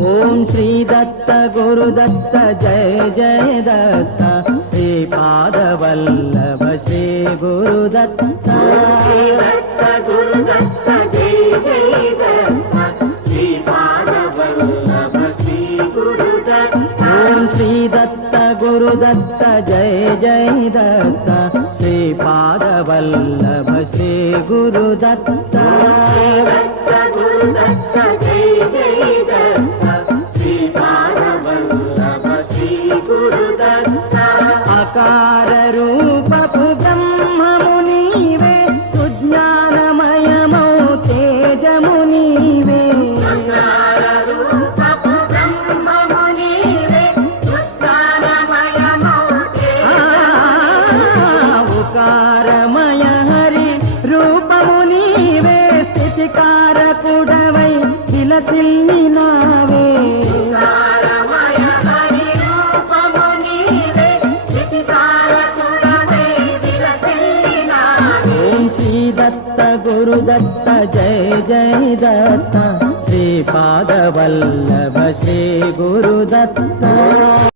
ఓం శ్రీ దత్త గురు దత్త జయ జయ దత్త. శ్రీపాద వల్లభ శ్రీ గురు దత్త. దత్త గురు దత్త జై జై దత్త. శ్రీపాద వల్లభ శ్రీ గురు దత్త. ఓం శ్రీ దత్త గురు దత్త జయ జయ దత్త. శ్రీ గురు దత్త. దత్త గురు దత్త జై జై దత్త. అకార రూపపు బ్రహ్మము నీవే సుజ్ఞానమయమౌ తేజము నీవే. ఉకారమయ హరి రూపము నీవే స్థితికారకుడవై విలసిల్లినావే విలసిల్లినావే. ఓం శ్రీ దత్త గురు దత్త జయ జయ దత్త శ్రీపాద వల్లభ శ్రీ గురు దత్త